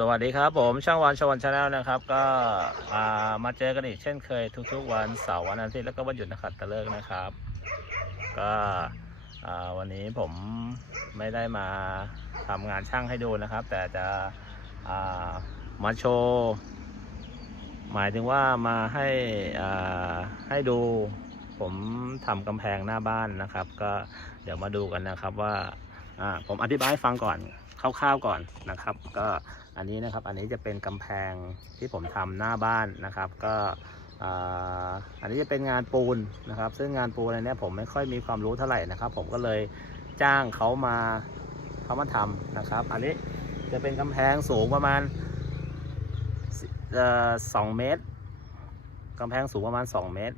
สวัสดีครับผมช่างวันชวันชาแนลนะครับก็มาเจอกันอีกเช่นเคยทุกๆวันเสาร์วันอาทิตย์แล้วก็วันหยุดนะครับตะเลิกนะครับก็วันนี้ผมไม่ได้มาทำงานช่างให้ดูนะครับแต่จะมาโชว์หมายถึงว่ามาให้ดูผมทำกำแพงหน้าบ้านนะครับก็เดี๋ยวมาดูกันนะครับว่าผมอธิบายให้ฟังก่อนคร่าวๆก่อนนะครับก็อันนี้นะครับอันนี้จะเป็นกำแพงที่ผมทำหน้าบ้านนะครับก็อันนี้จะเป็นงานปูนนะครับซึ่งงานปูนอะไรเนี้ยผมไม่ค่อยมีความรู้เท่าไหร่นะครับผมก็เลยจ้างเขามาทำนะครับอันนี้จะเป็นกำแพงสูงประมาณ2 เมตรกำแพงสูงประมาณ2 เมตร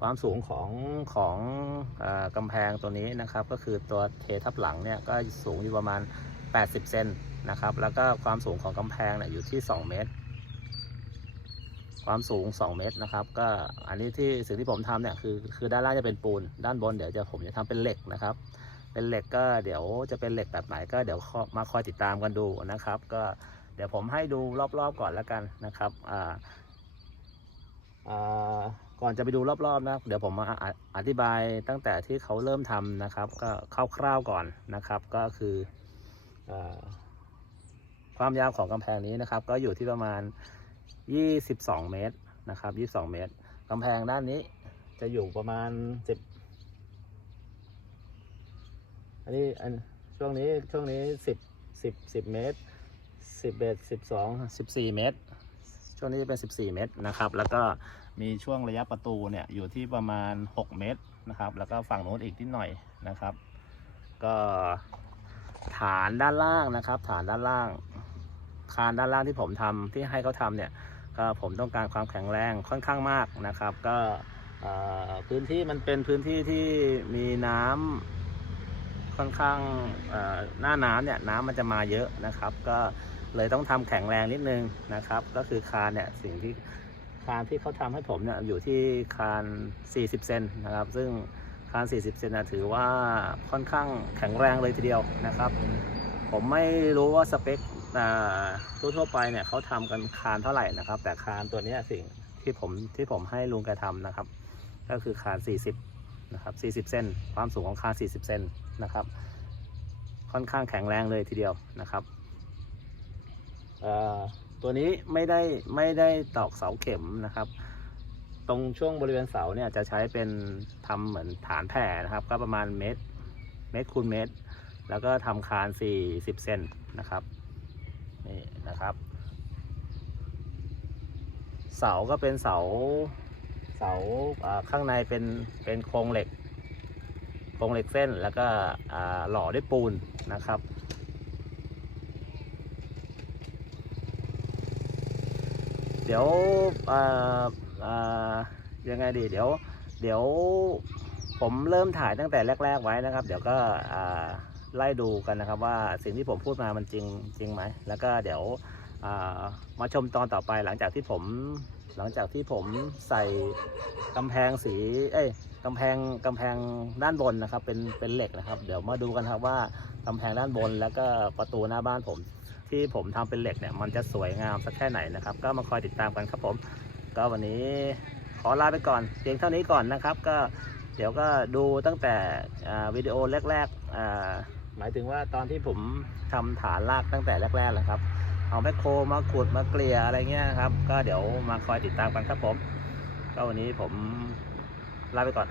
ความสูงของกำแพงตัวนี้นะครับก็คือตัวเททับหลังเนี่ยก็สูงอยู่ประมาณ80 เซนนะครับแล้วก็ความสูงของกำแพงเนี่ยอยู่ที่2 เมตรความสูง2 เมตรนะครับก็อันนี้ที่สิ่งที่ผมทำเนี่ยคือด้านล่างจะเป็นปูนด้านบนเดี๋ยวผมจะทำเป็นเหล็กนะครับเป็นเหล็กก็เดี๋ยวจะเป็นเหล็กแบบไหนก็เดี๋ยวมาคอยติดตามกันดูนะครับก็เดี๋ยวผมให้ดูรอบๆก่อนแล้วกันนะครับก่อนจะไปดูรอบๆนะเดี๋ยวผมมาอธิบายตั้งแต่ที่เขาเริ่มทำนะครับก็คร่าวๆก่อนนะครับก็คือความยาวของกำแพงนี้นะครับก็อยู่ที่ประมาณ22 เมตรนะครับ22 เมตรกำแพงด้านนี้จะอยู่ประมาณ10ช่วงนี้10 เมตร11 12 14 เมตรช่วงนี้จะเป็น14 เมตรนะครับแล้วก็มีช่วงระยะประตูเนี่ยอยู่ที่ประมาณ6 เมตรนะครับแล้วก็ฝั่งโน้นอีกนิดหน่อยนะครับก็ฐานด้านล่างนะครับฐานด้านล่างคานด้านล่างที่ผมทำที่ให้เขาทำเนี่ยก็ผมต้องการความแข็งแรงค่อนข้างมากนะครับก็พื้นที่มันเป็นพื้นที่ที่มีน้ำค่อนข้างหน้าน้ำเนี่ยน้ำมันจะมาเยอะนะครับก็เลยต้องทำแข็งแรงนิดนึงนะครับก็คือคานเนี่ยสิ่งที่คานที่เขาทำให้ผมเนี่ยอยู่ที่คาน40 เซนนะครับซึ่งคาน40 เซนถือว่าค่อนข้างแข็งแรงเลยทีเดียวนะครับผมไม่รู้ว่าสเปคทั่วไปเนี่ยเขาทำกันคานเท่าไหร่นะครับแต่คานตัวนี้สิ่งที่ผมให้ลุงแกทำนะครับก็คือคาน40นะครับ40 เซนความสูงของคาน40 เซนนะครับค่อนข้างแข็งแรงเลยทีเดียวนะครับตัวนี้ไม่ได้ตอกเสาเข็มนะครับตรงช่วงบริเวณเสาเนี่ยจะใช้เป็นทำเหมือนฐานแผ่นะครับก็ประมาณเมตรคูณเมตรแล้วก็ทำคาน40 เซนนะครับนี่นะครับเสาก็เป็นเสาข้างในเป็นโครงเหล็กเส้นแล้วก็หล่อด้วยปูนนะครับเดี๋ยวยังไงดีเดี๋ยวผมเริ่มถ่ายตั้งแต่แรกๆไว้นะครับเดี๋ยวก็ไล่ดูกันนะครับว่าสิ่งที่ผมพูดมามันจริงไหมแล้วก็เดี๋ยวมาชมตอนต่อไปหลังจากที่ผมใส่กำแพงกำแพงด้านบนนะครับเป็นเหล็กนะครับเดี๋ยวมาดูกันครับว่ากำแพงด้านบนแล้วก็ประตูหน้าบ้านผมที่ผมทำเป็นเหล็กเนี่ยมันจะสวยงามสักแค่ไหนนะครับก็มาคอยติดตามกันครับผมก็วันนี้ขอลาไปก่อนเพียงเท่านี้ก่อนนะครับก็เดี๋ยวก็ดูตั้งแต่วิดีโอแรกๆหมายถึงว่าตอนที่ผมทำฐานรากตั้งแต่แรกๆเลยครับเอาแมคโครมาขุดมาเกลี่ยอะไรเงี้ยครับก็เดี๋ยวมาคอยติดตามกันครับผมก็วันนี้ผมลาไปก่อน